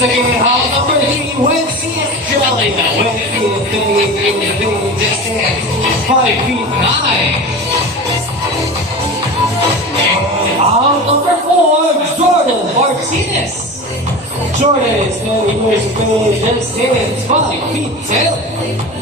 Second house number 3, Wendy Angelica. Wendy is the distance 5 feet 9. Out number 4, Jordan Martinez. Jordan is standing here to play distance 5 feet 10.